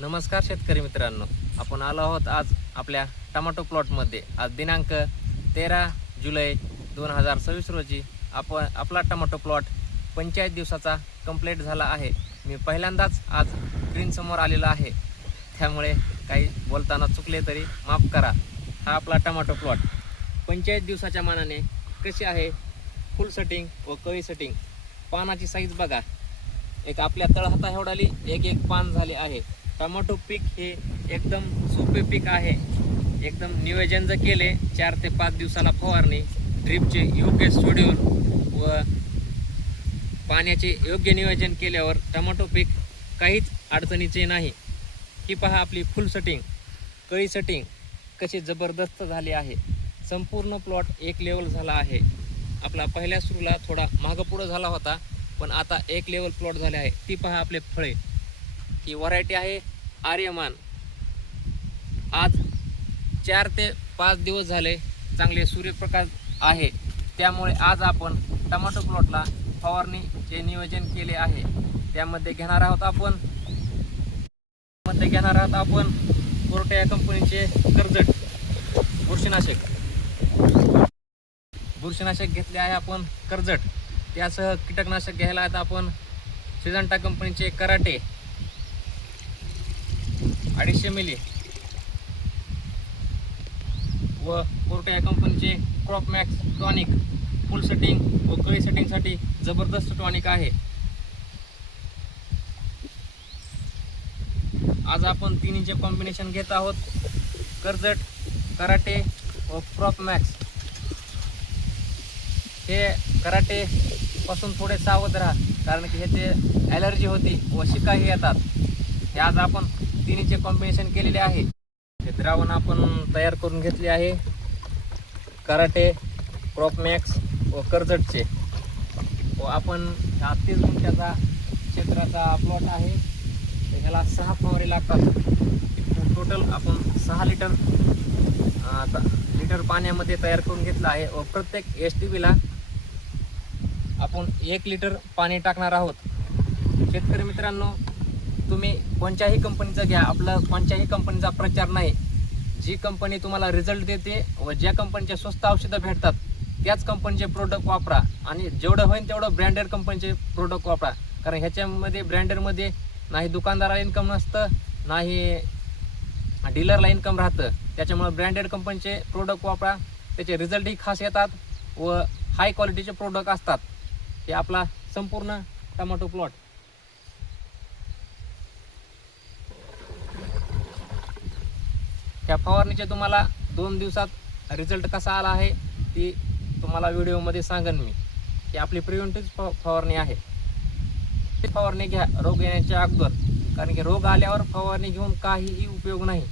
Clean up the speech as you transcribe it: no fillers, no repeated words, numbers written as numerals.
नमस्कार शेतकरी मित्रांनो, आपण आलो आहोत आज आपल्या टोमॅटो प्लॉटमध्ये. आज दिनांक 13 जुलै 2026 रोजी आपला टोमॅटो प्लॉट 45 दिवसाचा कंप्लीट झाला आहे. मी पहिल्यांदाच आज स्क्रीनसमोर आलेला आहे, त्यामुळे काही बोलताना चुकले तरी माफ करा. हा आपला टोमॅटो प्लॉट 45 दिवसाच्या मानाने कशी आहे, फुल सेटिंग व कळी सेटिंग. पानाची साईज बघा, एक आपल्या तळहाता एवढाली एक पान झाले आहे. टोमॅटो पीक हे एकदम सोपे पीक आहे. एकदम नियोजन जर केले 4 ते 5 दिवसाला फवारणी, ड्रिपचे योग्य शेड्यूल व पाण्याचे योग्य नियोजन केल्यावर टोमॅटो पीक काहीच अडचणीचे नाही. ही पहा आपली फुल सेटिंग, कळी सेटिंग कशी जबरदस्त झाली आहे. संपूर्ण प्लॉट एक लेवल झाला आहे. आपला पहिल्या सुरूला थोडा मागं पुढं झाला होता, पण आता एक लेवल प्लॉट झाले आहे. ती पहा आपले फळे, ही व्हरायटी आहे आर्यमान. आज 4 ते 5 दिवस झाले चांगले सूर्यप्रकाश आहे, त्यामुळे आज आपण टोमॅटो प्लॉटला फवारणीचे नियोजन केले आहे. त्यामध्ये घेणार आहोत आपण कोरटे या कंपनीचे कर्जत बुरशीनाशक घेतले आहे आपण कर्जत. त्यासह कीटकनाशक घ्यायला आहेत आपण सिजंटा कंपनीचे कराटे 250 मिली व कोरटे या कंपनीचे क्रॉप मॅक्स टॉनिक. फुल सेटिंग व कळी सेटिंगसाठी जबरदस्त टॉनिक आहे. आज आपण तिन्हीचे कॉम्बिनेशन घेत आहोत, कर्जत, कराटे व क्रॉप मॅक्स. हे कराटे पासून थोडे सावध राहा, कारण की ह्याचे ॲलर्जी होती व शिकाही येतात. हे आज आपण तिन्हीचे कॉम्बिनेशन केलेले आहे. हे द्रावण आपण तयार करून घेतले आहे कराटे, क्रॉप मॅक्स व कर्जतचे. व आपण हा 30 गुंठ्याचा क्षेत्राचा प्लॉट आहे. ह्याला 6 फवारे लागतात. टोटल आपण 6 लिटर पाण्यामध्ये तयार करून घेतलं आहे व प्रत्येक STBला आपण 1 लिटर पाणी टाकणार आहोत. शेतकरी मित्रांनो, तुम्ही कोणत्याही कंपनीचा घ्या, आपला कोणत्याही कंपनीचा प्रचार नाही. जी कंपनी तुम्हाला रिझल्ट देते व ज्या कंपनीचे स्वस्त औषधं भेटतात त्याच कंपनीचे प्रोडक्ट वापरा, आणि जेवढं होईल तेवढं ब्रँडेड कंपनीचे प्रोडक्ट वापरा. कारण ह्याच्यामध्ये ब्रँडेडमध्ये नाही दुकानदाराला इन्कम नसतं, नाही डीलरला इन्कम राहतं. त्याच्यामुळे ब्रँडेड कंपनीचे प्रोडक्ट वापरा, त्याचे रिझल्टही खास येतात व हाय क्वालिटीचे प्रोडक्ट असतात. हे आपला संपूर्ण टोमॅटो प्लॉट. ह्या फवारणीचे तुम्हाला 2 दिवसात रिझल्ट कसा आला आहे ती तुम्हाला व्हिडिओमध्ये सांगेन मी. ही आपली प्रिव्हेंटिव्ह फवारणी आहे. फवारणी घ्या रोग येण्याच्या अगोदर, कारण की रोग आल्यावर फवारणी घेऊन काहीही उपयोग नाही.